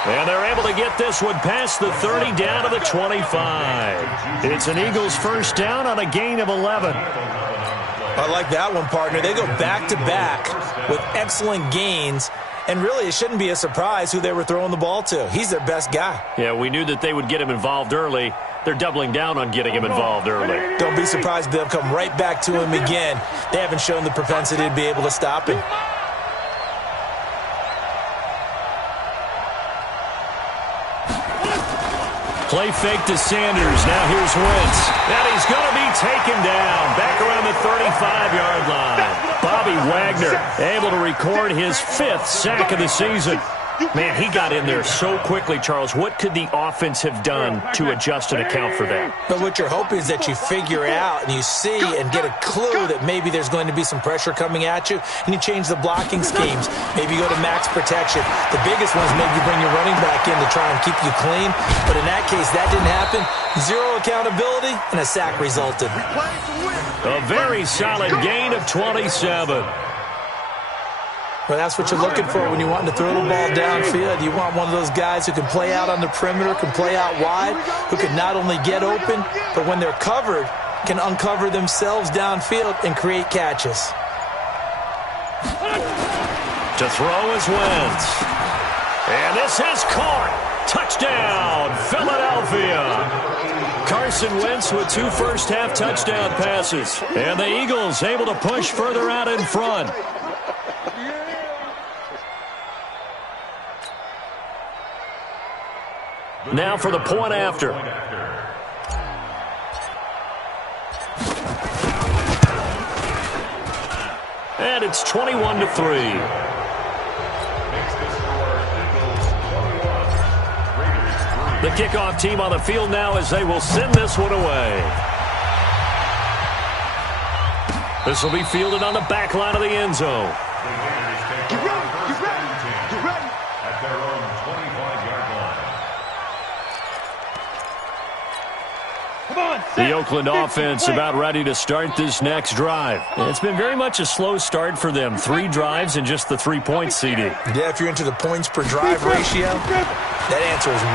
And they're able to get this one past the 30 down to the 25. It's an Eagles 1st down on a gain of 11. I like that one, partner. They go back-to-back with excellent gains. And really, it shouldn't be a surprise who they were throwing the ball to. He's their best guy. Yeah, we knew that they would get him involved early. They're doubling down on getting him involved early. Don't be surprised if they'll come right back to him again. They haven't shown the propensity to be able to stop him. Play fake to Sanders. Now here's Wentz. And he's going to be taken down back around the 35-yard line. Bobby Wagner able to record his 5th sack of the season. Man, he got in there so quickly, Charles. What could the offense have done to adjust and account for that? But what you're hoping is that you figure out and you see and get a clue that maybe there's going to be some pressure coming at you, and you change the blocking schemes. Maybe you go to max protection. The biggest one is maybe you bring your running back in to try and keep you clean. But in that case, that didn't happen. 0 accountability, and a sack resulted. A very solid gain of 27. Well, that's what you're looking for when you want to throw the ball downfield. You want one of those guys who can play out on the perimeter, can play out wide, who can not only get open, but when they're covered, can uncover themselves downfield and create catches. To throw is Wentz. And this is caught. Touchdown, Philadelphia. Carson Wentz with 2 first-half touchdown passes. And the Eagles able to push further out in front. Now for the point after. And it's 21-3. The kickoff team on the field now as they will send this one away. This will be fielded on the back line of the end zone. Get ready, get ready, get ready. At their own 25-yard line. Come on, The Oakland offense about ready to start this next drive. It's been very much a slow start for them. 3 drives and just the 3 points, CD. Yeah, if you're into the points per drive ratio, that answer is 1.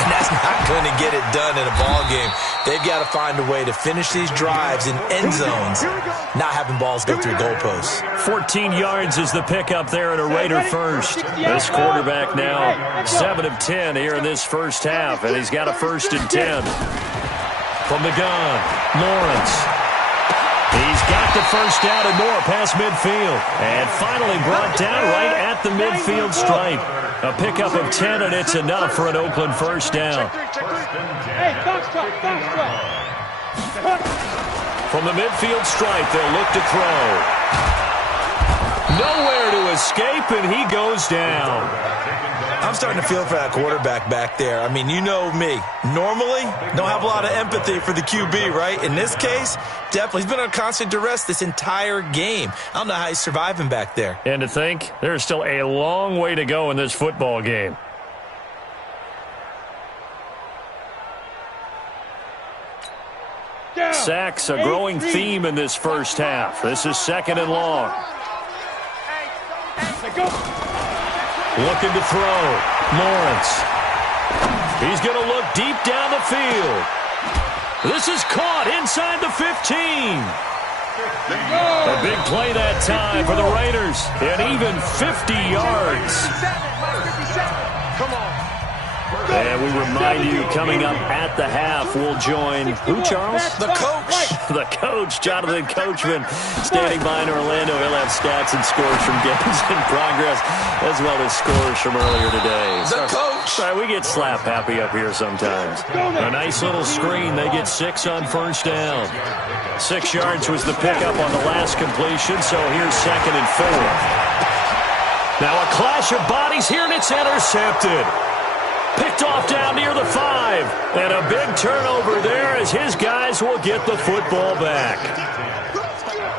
And that's not going to get it done in a ball game. They've got to find a way to finish these drives in end zones, not having balls go through goalposts. 14 yards is the pickup there at a Raider first. This quarterback now 7 of 10 here in this first half, and he's got a 1st and 10. From the gun, Lawrence. He's got the first down and more past midfield. And finally brought down right at the midfield stripe. A pickup of 10, and it's enough for an Oakland first down. Hey, foxtrot. From the midfield stripe, they'll look to throw. Nowhere to escape, and he goes down. I'm starting to feel for that quarterback back there. I mean, you know me. Normally, don't have a lot of empathy for the QB, right? In this case, definitely. He's been on constant duress this entire game. I don't know how he's surviving back there. And to think, there's still a long way to go in this football game. Sacks, a growing theme in this first half. This is 2nd and long. Looking to throw. Lawrence. He's going to look deep down the field. This is caught inside the 15. A big play that time for the Raiders. And even 50 yards. Come on. And we remind you, coming up at the half, we'll join who, Charles? The coach. The coach, Jonathan Coachman, standing by in Orlando. He'll have stats and scores from games in progress, as well as scores from earlier today. The coach. Sorry, we get slap happy up here sometimes. A nice little screen. They get 6 on first down. 6 yards was the pickup on the last completion, so here's 2nd and 4. Now a clash of bodies here, and it's intercepted. Picked off down near the 5. And a big turnover there as his guys will get the football back.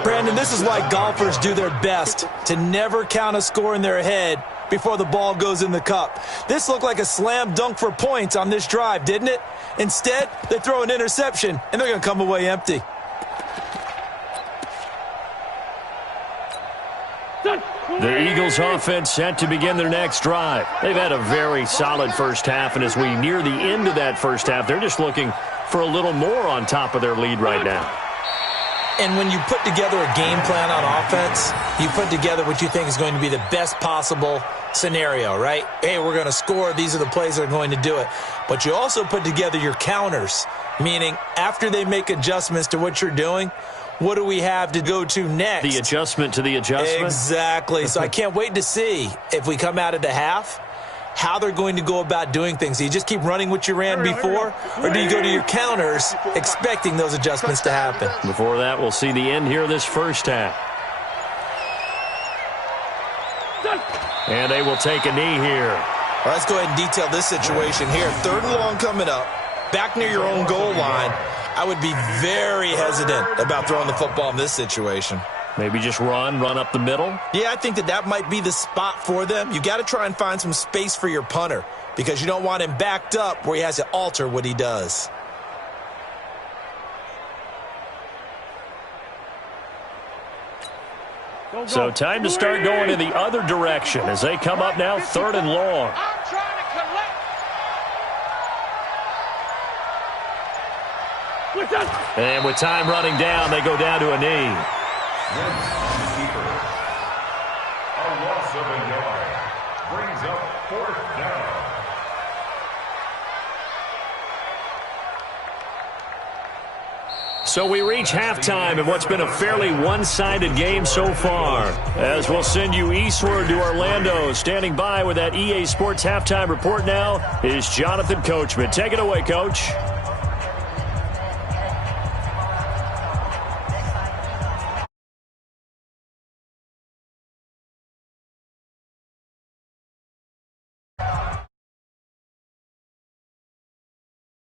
Brandon, this is why golfers do their best to never count a score in their head before the ball goes in the cup. This looked like a slam dunk for points on this drive, didn't it? Instead, they throw an interception, and they're going to come away empty. The Eagles offense set to begin their next drive. They've had a very solid first half, and as we near the end of that first half, they're just looking for a little more on top of their lead right now. And when you put together a game plan on offense, you put together what you think is going to be the best possible scenario, right? Hey, we're going to score. These are the plays that are going to do it. But you also put together your counters, meaning after they make adjustments to what you're doing, what do we have to go to next? The adjustment to the adjustment? Exactly. So I can't wait to see if we come out of the half, how they're going to go about doing things. Do you just keep running what you ran before, or do you go to your counters expecting those adjustments to happen? Before that, we'll see the end here of this first half. And they will take a knee here. All right, let's go ahead and detail this situation here. 3rd and long coming up, back near your own goal line. I would be very hesitant about throwing the football in this situation. Maybe just run up the middle? Yeah, I think that might be the spot for them. You got to try and find some space for your punter because you don't want him backed up where he has to alter what he does. So time to start going in the other direction as they come up now 3rd and long. I'm trying to collect. And with time running down, they go down to a knee. Wins on the keeper. A loss of a yard. Brings up 4th down. So we reach halftime in what's been a fairly one-sided game so far. As we'll send you eastward to Orlando. Standing by with that EA Sports halftime report now is Jonathan Coachman. Take it away, Coach.